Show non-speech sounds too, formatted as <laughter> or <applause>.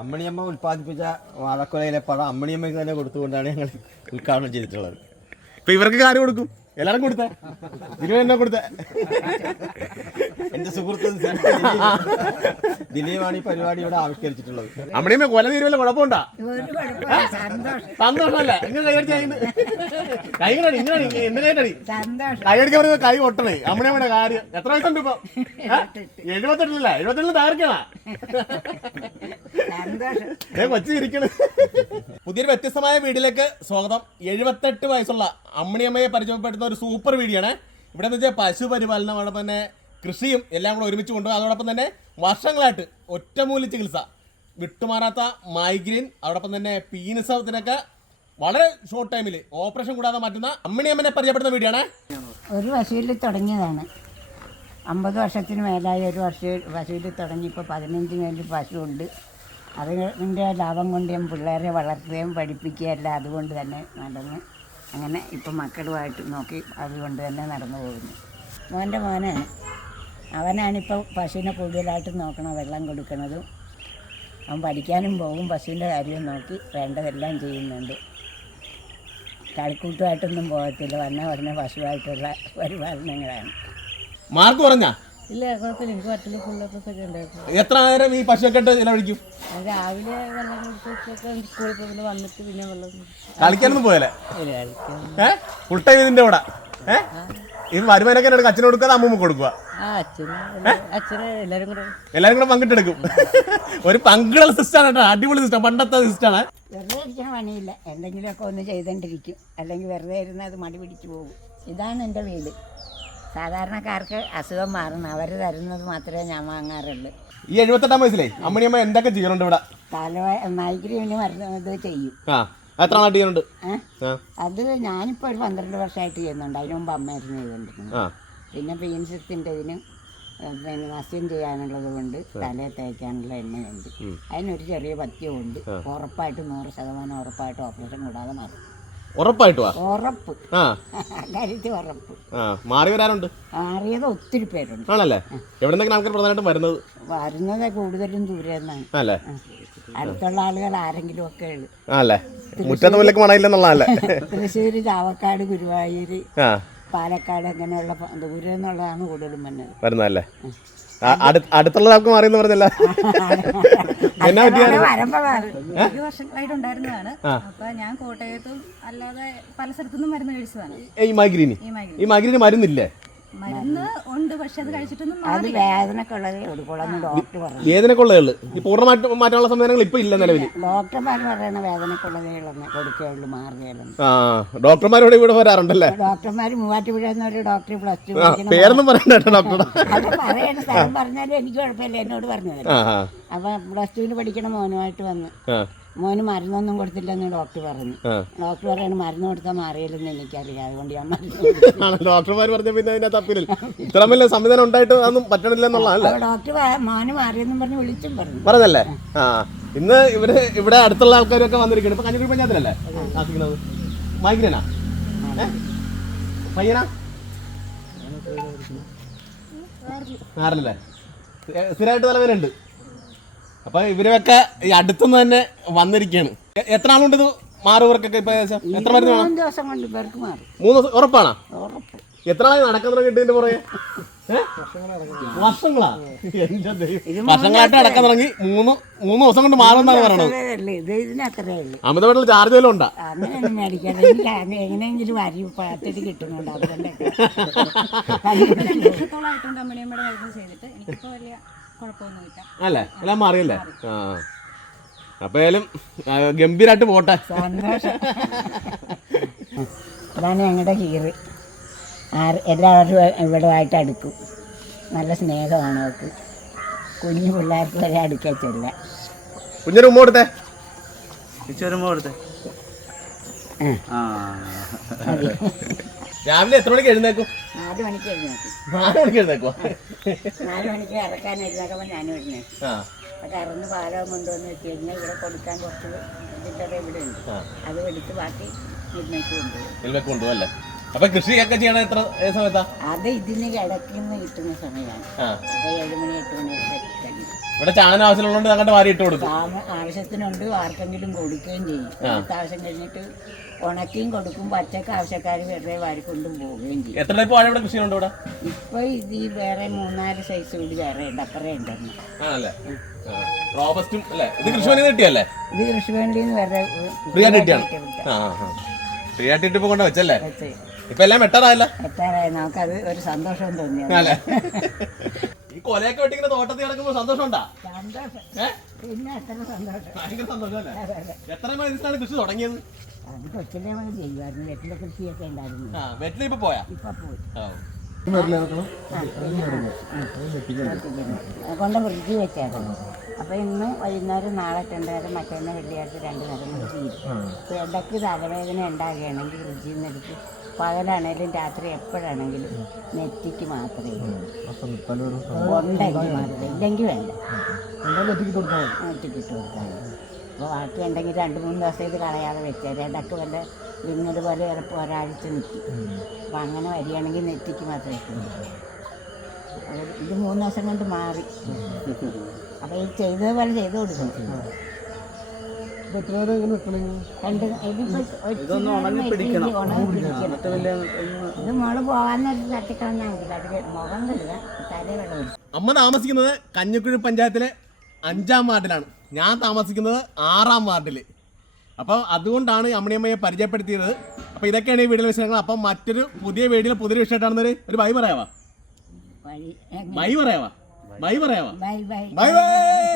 അമ്മണിയമ്മ ഉൽപ്പാദിപ്പിച്ച വാഴക്കുലയിലെ പഴം അമ്മണിയമ്മയ്ക്ക് തന്നെ കൊടുത്തുകൊണ്ടാണ് ഞങ്ങൾ ഉദ്ഘാടനം ചെയ്തിട്ടുള്ളത്. ഇപ്പൊ ഇവർക്ക് കാര്യം കൊടുക്കും. എല്ലാരും കൊടുത്തേ. ദിലീപ് എന്നെ കൊടുത്തേ. എന്റെ സുഹൃത്ത് ദിലീപ് ദിലീപാണ് ഈ പരിപാടി ഇവിടെ ആവിഷ്കരിച്ചിട്ടുള്ളത്. അമ്മണിയമ്മ കൊല തീരുവല്ല കുഴപ്പമുണ്ടാ? സന്തോഷമല്ല? ഇങ്ങനെ കൈയടിച്ച കൈ കൈ ഇങ്ങനെ കൈയടി സന്തോഷം. കൈയടിക്കാൻ പറയുന്നത് കൈ ഒട്ടണേ അമ്മണിയമ്മയുടെ കാര്യം. എത്ര വയസ്സുണ്ട് ഇപ്പൊ? എഴുപത്തെട്ടില്ല എഴുപത്തെട്ടിൽ. തകർക്കണ. ഏ കൊച്ചു ഇരിക്കണ് പുതിയൊരു വ്യത്യസ്തമായ വീട്ടിലേക്ക് സ്വാഗതം. എഴുപത്തെട്ട് വയസ്സുള്ള അമ്മണിയമ്മയെ പരിചയപ്പെടുത്തുന്ന ഒരു സൂപ്പർ വീഡിയോ ആണ് ഇവിടെ എന്ന് വെച്ചാൽ പശു പരിപാലനം അതോടൊപ്പം തന്നെ കൃഷിയും എല്ലാം കൂടെ ഒരുമിച്ച് കൊണ്ടുപോകും അതോടൊപ്പം തന്നെ വർഷങ്ങളായിട്ട് ഒറ്റമൂലി ചികിത്സ. വിട്ടുമാറാത്ത മൈഗ്രെയിൻ അതോടൊപ്പം തന്നെ പീനസത്തിനൊക്കെ വളരെ ഷോർട്ട് ടൈമിൽ ഓപ്പറേഷൻ കൂടാതെ മാറ്റുന്ന അമ്മിണിയമ്മനെ പരിചയപ്പെടുന്ന വീഡിയോ ആണ് ഒരു പശുവിൽ തുടങ്ങിയതാണ്. അമ്പത് വർഷത്തിന് മേലായി ഒരു വർഷം പശുവിൽ തുടങ്ങി. ഇപ്പോൾ പതിനഞ്ച് മേലിൽ പശുവുണ്ട്. അതിന്റെ ലാഭം കൊണ്ട് ഞാൻ പിള്ളേരെ വളർത്തുകയും പഠിപ്പിക്കുകയല്ല അതുകൊണ്ട് തന്നെ നടന്ന് അങ്ങനെ ഇപ്പം മക്കളുമായിട്ട് നോക്കി അതുകൊണ്ട് തന്നെ നടന്നു പോകുന്നു. മോന്റെ മോന് അവനാണിപ്പോൾ പശുവിനെ കൂടുതലായിട്ട് നോക്കണം വെള്ളം കൊടുക്കുന്നതും അവൻ പഠിക്കാനും പോകും പശുവിന്റെ കാര്യം നോക്കി വേണ്ടതെല്ലാം ചെയ്യുന്നുണ്ട്. കളിക്കൂട്ടുമായിട്ടൊന്നും പോകത്തില്ല വന്ന ഉടനെ പശുവായിട്ടുള്ള പരിപാലനങ്ങളാണ്. മാർക്ക് പറഞ്ഞാ? ഇല്ല കുഴപ്പമില്ല. എനിക്ക് പറ്റില്ല ഫുള്ളൊക്കെ ഒക്കെ ഉണ്ടായിരുന്നു. എത്ര നേരം ഈ പശുവൊക്കെ ചിലവഴിക്കും രാവിലെ വെള്ളം കുടിച്ചൊക്കെ സ്കൂളിൽ വന്നിട്ട് പിന്നെ വെള്ളം കളിക്കാനൊന്നും പോയല്ലേ? ഫുൾ ടൈം ഇതിന്റെ കൂടെ. ഈ ഇത് വരുമാനൊക്കെ എടുക്കുക അച്ഛന് കൊടുക്കുക അമ്മൂമ്മക്ക് കൊടുക്കുക? ആ അച്ഛന് അച്ഛന് എല്ലാവരും കൂടെ എല്ലാരും കൂടെ പങ്കിട്ടെടുക്കും. ഒരു പങ്കിടൽ സിസ്റ്റം ആണ് കേട്ടോ. അടിപൊളി സിസ്റ്റം പണ്ടത്തെ സിസ്റ്റാണ് വെറുതെ ഇരിക്കാൻ പണിയില്ല. എന്തെങ്കിലുമൊക്കെ ഒന്ന് ചെയ്തോണ്ടിരിക്കും. അല്ലെങ്കിൽ വെറുതെ ഇരുന്ന് അത് മടി പിടിച്ചു പോകും. ഇതാണ് എന്റെ വീട്. സാധാരണക്കാർക്ക് അസുഖം മാറണം അവർ തരുന്നത് മാത്രമേ ഞാൻ വാങ്ങാറുള്ളൂ. ഈ എഴുപത്തെട്ടാം വയസ്സിലേ അമ്മണിയമ്മ എന്തൊക്കെ ചെയ്യുന്നുണ്ട് ഇവിടെ? തല മൈഗ്രീന് മരുന്ന് ഇത് ചെയ്യും. എത്ര നാട്ട് ചെയ്യുന്നുണ്ട്? അത് ഞാനിപ്പോ ഒരു പന്ത്രണ്ട് വർഷമായിട്ട് ചെയ്യുന്നുണ്ട്. അതിന് മുമ്പ് അമ്മയായിരുന്നു പിന്നെ പീൻസത്തിന്റെ ഇതിനും പിന്നെ മസ്യം ചെയ്യാനുള്ളത് കൊണ്ട് തലയെ തേക്കാനുള്ള എണ്ണയുണ്ട്. അതിനൊരു ചെറിയ പത്യമുണ്ട് ഉറപ്പായിട്ട് നൂറ് ശതമാനം ഉറപ്പായിട്ട് ഓപ്പറേഷൻ കൂടാതെ മാറും. ഉറപ്പായിട്ട് വാ. ഉറപ്പ്. ആ. കാര്യത്തിൽ ഉറപ്പ്. ആ. മാറി വരാറുണ്ട്? മാറിയത് ഒത്തിരി പേരുണ്ട്. ആണല്ലേ? എവിടെ നിന്നൊക്കെ ആൾക്കാർ പ്രധാനമായിട്ടും വരുന്നത്? വരുന്നത് കൂടുതലും ദൂരെ നിന്നാണ് ആണല്ലേ അടുത്തുള്ള ആളുകൾ ആരെങ്കിലും ഒക്കെ ഉള്ളു. ആണല്ലേ? മുറ്റത്ത് മുല്ലക്ക് മണയില്ലെന്നുള്ളതല്ലേ ചാവക്കാട് ഗുരുവായൂര് ആ. പാലക്കാട് അങ്ങനെയുള്ള ദൂരെ നിന്നുള്ളതാണ് കൂടുതലും വന്നത് വരുന്നതല്ലേ? അടുത്തുള്ള ആൾക്ക് മാറിയെന്ന് പറഞ്ഞല്ല. എന്നാ പറ്റിയ വർഷങ്ങളായിട്ടുണ്ടായിരുന്നതാണ് അപ്പൊ ഞാൻ കോട്ടയത്തും അല്ലാതെ പല സ്ഥലത്തുനിന്നും മരുന്ന് കഴിച്ചതാണ് ഈ മൈഗ്രീന്. ഈ മൈഗ്രീന് മരുന്നില്ലേ? മരുന്ന് ഉണ്ട് പക്ഷെ അത് കഴിച്ചിട്ടൊന്നും അത് വേദനക്കുള്ളതേ ഡോക്ടർ പറഞ്ഞു. ഈ പൂർണമായിട്ട് മാറ്റാനുള്ള സംവിധാനങ്ങൾ ഇപ്പൊ ഇല്ല നിലവിൽ. ഡോക്ടർമാർ പറയുന്ന വേദനക്കുള്ളതേ ഉള്ളെന്ന് കൊടുക്കുകയുള്ളൂ മാറുകയുള്ളൂ ആ ഡോക്ടർമാരോട് ഇവിടെ വരാറുണ്ടല്ലേ? ഡോക്ടർമാർ മൂവാറ്റുപുഴ എന്നൊരു ഡോക്ടർ പ്ലസ് ടു പേരൊന്നും പറയണ്ട ഡോക്ടർ അത് പറയണ സ്ഥലം പറഞ്ഞാലും എനിക്ക് കുഴപ്പമില്ല എന്നോട് പറഞ്ഞത് അപ്പൊ പ്ലസ് ടുവിന് പഠിക്കണ മോനുമായിട്ട് വന്ന്. മോന് മരുന്നൊന്നും കൊടുത്തില്ലെന്ന് ഡോക്ടർ പറഞ്ഞു. ഡോക്ടർ പറയാണ് മരുന്ന് കൊടുത്താൽ മാറിയില്ലെന്ന് എനിക്കറിയാം. അതുകൊണ്ട് ഞാൻ മരുന്ന് ഡോക്ടർമാർ പറഞ്ഞ പിന്നെ അതിന്റെ തപ്പില്ല ഇത്ര വലിയ സംവിധാനം ഉണ്ടായിട്ട് അതൊന്നും പറ്റണില്ല എന്നുള്ളതല്ലേ അപ്പോൾ ഡോക്ടർ മോന് മാറിയെന്നും പറഞ്ഞ് വിളിച്ചും പറഞ്ഞു. പറഞ്ഞല്ലേ? ആ. ഇന്ന് ഇവർ ഇവിടെ അടുത്തുള്ള ആൾക്കാരൊക്കെ വന്നിരിക്കുന്നു ഇപ്പൊ കഞ്ഞിക്കുഴി പഞ്ചായത്തിലല്ലേ? താമസിക്കുന്നത്? മൈഗ്രനാ? പയ്യനാ? ആറിലല്ലേ സ്ഥിരമായിട്ട് തലവേനുണ്ട് അപ്പൊ ഇവരൊക്കെ ഈ അടുത്തുനിന്ന് തന്നെ വന്നിരിക്കുകയാണ് എ- എത്ര ആളുണ്ട് ഇത് മാറുവർക്കൊക്കെ ഇപ്പൊ ഏകദേശം? എത്ര മരുന്ന് വേണം? മൂന്ന് ദിവസം കൊണ്ട് മാറി. മൂന്ന് ദിവസം ഉറപ്പാണോ? ഉറപ്പ്. എത്ര നാളായി നടക്കാൻ തുടങ്ങി ഇതിന്റെ പുറകെ? ഏ? വർഷങ്ങളാ? എന്റെ ദൈവം. വർഷങ്ങളായിട്ട് നടക്കാൻ തുടങ്ങി. മൂന്ന് മൂന്ന് ദിവസം കൊണ്ട് മാറുമെന്നാണ് പറയണത്. അത്രേ ഉള്ളൂ. ഇത് ഇതിനത്രേ ഉള്ളൂ. അമിതമായിട്ടുള്ള ചാർജ് വല്ലതും ഉണ്ടാ? അങ്ങനെയൊന്നും മേടിക്കാതെ എനിക്ക് അത് എങ്ങനെയെങ്കിലും അരി പഴത്തിട്ട് കിട്ടുന്നുണ്ട് അതുകൊണ്ടൊക്കെ. <laughs> വർഷത്തോളമായിട്ടുണ്ട് അമ്മണിയമ്മയുടെ മരുന്ന് ചെയ്തിട്ട്. എനിക്കിപ്പോ വലിയ അല്ലേ? എല്ലാം മാറിയല്ലേ? ആ. അപ്പൊ ഏതായാലും ആ, ഗംഭീരായിട്ട് പോട്ടെ. അതാണ് ഞങ്ങളുടെ ഹീറ്. ആര് എല്ലാവരും ഇവിടെയായിട്ട് അടുക്കും. നല്ല സ്നേഹമാണ് അവർക്ക്. കുഞ്ഞു പിള്ളേർക്ക് വരെ അടുക്കത്തില്ല കുഞ്ഞൊരു ഉമ്മ കൊടുത്തേ? ആ. മതി രാവിലെ എത്ര മണിക്ക് എഴുന്നേക്കും നാല് മണിക്ക് എഴുന്നേക്കും നാല് മണിക്ക് എഴുന്നേക്കോ നാല് മണിക്ക് ഇറക്കാൻ എഴുന്നേക്കുമ്പോൾ ഞാനും എഴുന്നേക്കും അപ്പോൾ കറന്ന് പാലം കൊണ്ടുവന്ന് വെച്ച് കഴിഞ്ഞാൽ ഇവിടെ കൊടുക്കാൻ കുറച്ച് ഇതിന്റെ ഇവിടെ ഉണ്ട്. അത് എടുത്ത് ബാക്കി ഇതിനേക്ക് കൊണ്ടുപോകും. കൊണ്ടുപോകും അപ്പൊ കൃഷിയൊക്കെ ചെയ്യണ എത്ര സമയത്താ? അത് ഇതിന് കിടക്കുന്ന കിട്ടുന്ന സമയമാണ്. ആ. അപ്പോൾ ഏഴ് മണി എട്ട് മണി ഇവിടെ ചാണന ആവശ്യമുള്ളതുകൊണ്ട് അങ്ങോട്ട് വാരി ഇട്ട് കൊടുക്കും. ആവശ്യത്തിനുണ്ട് ആർക്കെങ്കിലും കൊടുക്കുകയും ചെയ്യും. അടുത്ത ആവശ്യം കഴിഞ്ഞിട്ട് ഉണക്കിയും കൊടുക്കും പച്ചക്ക് ആവശ്യക്കാർ വെറുതെ വാരിക്കൊണ്ടും പോവുകയും ചെയ്യും. എത്ര ടൈപ്പ് വാഴ ഇവിടെ കൃഷി ഉണ്ട് ഇവിടെ? ഇപ്പൊ ഇത് ഈ വേറെ മൂന്നാൽ സൈസ് കൂടി വേറെ ഉണ്ട് അപ്പറേ ഉണ്ടെന്ന് ആണല്ലേ? റോബസ്റ്റും അല്ലേ? ഇത് കിട്ടിയല്ലേ ഇത് വേറെ ഫ്രീ ആയിട്ട് കിട്ടിയാണ്? ആ ഫ്രീ ആയിട്ട് ഇട്ടിപ്പോ കൊണ്ട് വെച്ചല്ലേ? വെച്ച്. ഇപ്പൊ എല്ലാം വെട്ടാറായല്ലേ? വെട്ടാറായി. നമുക്കത് ഒരു സന്തോഷം തോന്നിയാ കൊലയൊക്കെ വെട്ടിങ്ങനെ തോട്ടത്തിൽ കിടക്കുമ്പോ സന്തോഷം. ഉണ്ടാ സന്തോഷം പിന്നെ എത്ര സന്തോഷം. ഭയങ്കര സന്തോഷമല്ലേ? എത്ര കൃഷി തുടങ്ങിയത്? അത് കൊച്ചിലെ നമ്മൾ ചെയ്യുമായിരുന്നു വീട്ടിലെ കൃഷിയൊക്കെ ഉണ്ടായിരുന്നു. ആ വെറ്റില ഇപ്പൊ പോയാ? ഇപ്പൊ പോയി. ആ. കൊണ്ട് വൃത്തി വെച്ചായിരുന്നു. അപ്പോൾ ഇന്ന് വൈകുന്നേരം നാളെ രണ്ടേരം മറ്റൊന്ന് വെള്ളിയാഴ്ച രണ്ട് നേരം ഇടയ്ക്ക് തലവേദന ഉണ്ടാകുകയാണെങ്കിൽ വൃത്തിയിൽ നിന്ന് എടുത്ത് പകലാണേലും രാത്രി എപ്പോഴാണെങ്കിലും നെറ്റിക്ക് മാത്രമേ ഉണ്ടെങ്കിൽ മാത്രമേ ഇല്ലെങ്കിൽ വേണ്ട. നെറ്റിക്കിട്ട് കൊടുക്കാം കൊടുക്കാൻ അപ്പോൾ ബാക്കി ഉണ്ടെങ്കിൽ രണ്ട് മൂന്ന് ദിവസം ഇത് കളയാതെ വെച്ചാൽ ഇടയ്ക്ക് വല്ല വിങ്ങൽ പോലെ ചിലപ്പോൾ ഒരാഴ്ച നിൽക്കും അപ്പോൾ അങ്ങനെ വരികയാണെങ്കിൽ നെറ്റിക്ക് മാത്രമേ ഇത് മൂന്ന് ദിവസം കൊണ്ട് മാറി. അപ്പോൾ ഈ ചെയ്തതുപോലെ ചെയ്ത് കൊടുക്കും. പിടിക്കണം. ഇത് മോൾ തട്ടിക്കളഞ്ഞാൽ മുഖം. അമ്മ താമസിക്കുന്നത് കഞ്ഞിക്കുഴി പഞ്ചായത്തിലെ അഞ്ചാം വാർഡിലാണ്. ഞാൻ താമസിക്കുന്നത് ആറാം വാർഡിൽ അപ്പോൾ അതുകൊണ്ടാണ് അമ്മണിയമ്മയെ പരിചയപ്പെടുത്തിയത്. അപ്പോൾ ഇതൊക്കെയാണ് ഈ വീഡിയോ വിഷയങ്ങൾ അപ്പം മറ്റൊരു പുതിയ വീഡിയോ പുതിയൊരു വിഷയമായിട്ടാണെന്നൊരു ഒരു ബൈ പറയാവാ. ബൈ പറയാവാ. Bye പറയാവാ. Bye bye. Bye bye.